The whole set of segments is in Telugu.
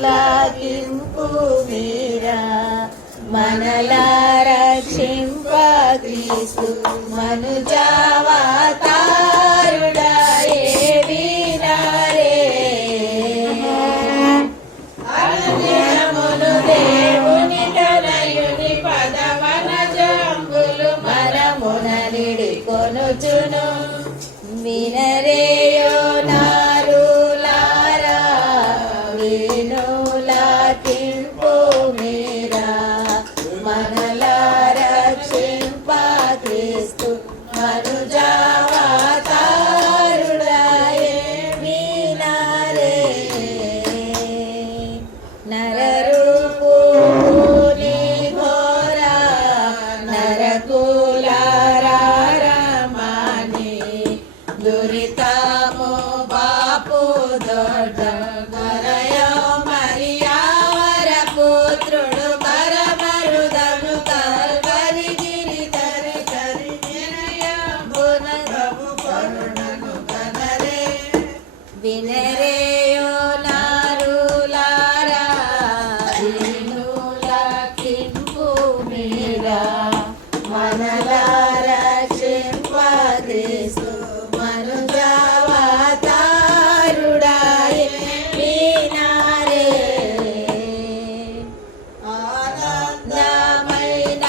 లాగింపు మీరా మనలా రక్షింప క్రీస్తు మనుజావతారుడా ఏవినారే అనుదినమును దేవుని తనయుని పదవన జంబులు మనమున నిడికొనుచును వినరేయో నారులారా వినులాకింపు మీరా మనలా రక్షింప క్రీస్తు మనుజావతారుడా ఏవినారే నరరూపుని ఘోర నరకులారామాని దురితము బాపు దొడ్డ గరయో మరియావర పుత్రుడు కరమరుదను కల్వరి గిరి తరి తరి వినయంబున ప్రభు కరుణను కనరే వినరేయో నారులారా వినులాకింపు మీరా మనలా రక్షింప క్రీస్తు మనుజావతారుడా ఏవినారే ఆనందమైన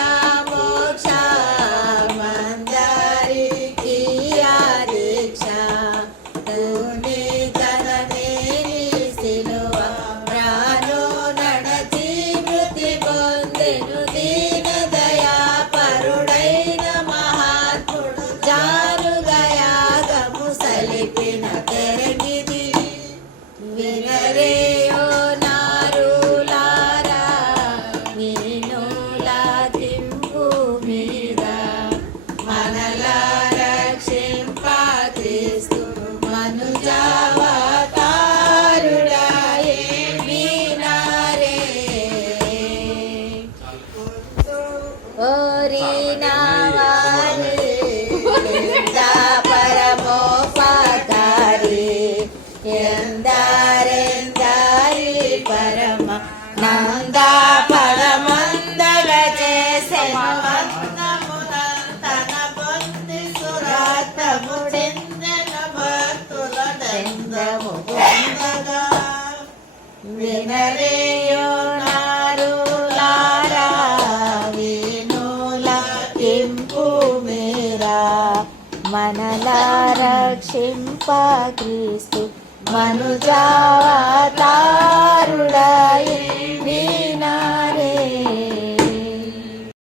మోక్షమందరికి దీక్ష తూని తననేని సిలువ ప్రాణు నడచి మృతి పొందెను దీన దయా పరుడైన మహాత్ముడు జారుగయాగము సలిపిన తెరగిది వినరేయో నారులారా వినులాకింపు మీరా మనలా రక్షింప క్రీస్తు మనుజావతారుడా ఏవినారే ఓరినావారి పరమోపకారి ఎందారెందారి పరమ నంద పరమందగ చేసెను వందమునంతన పొంది సురాతముడెందెను భక్తుల దండము పొందగా వినరేయో నారులారా వినులాకింపు మీరా మనలా రక్షింప క్రీస్తు మనుజావతారుడా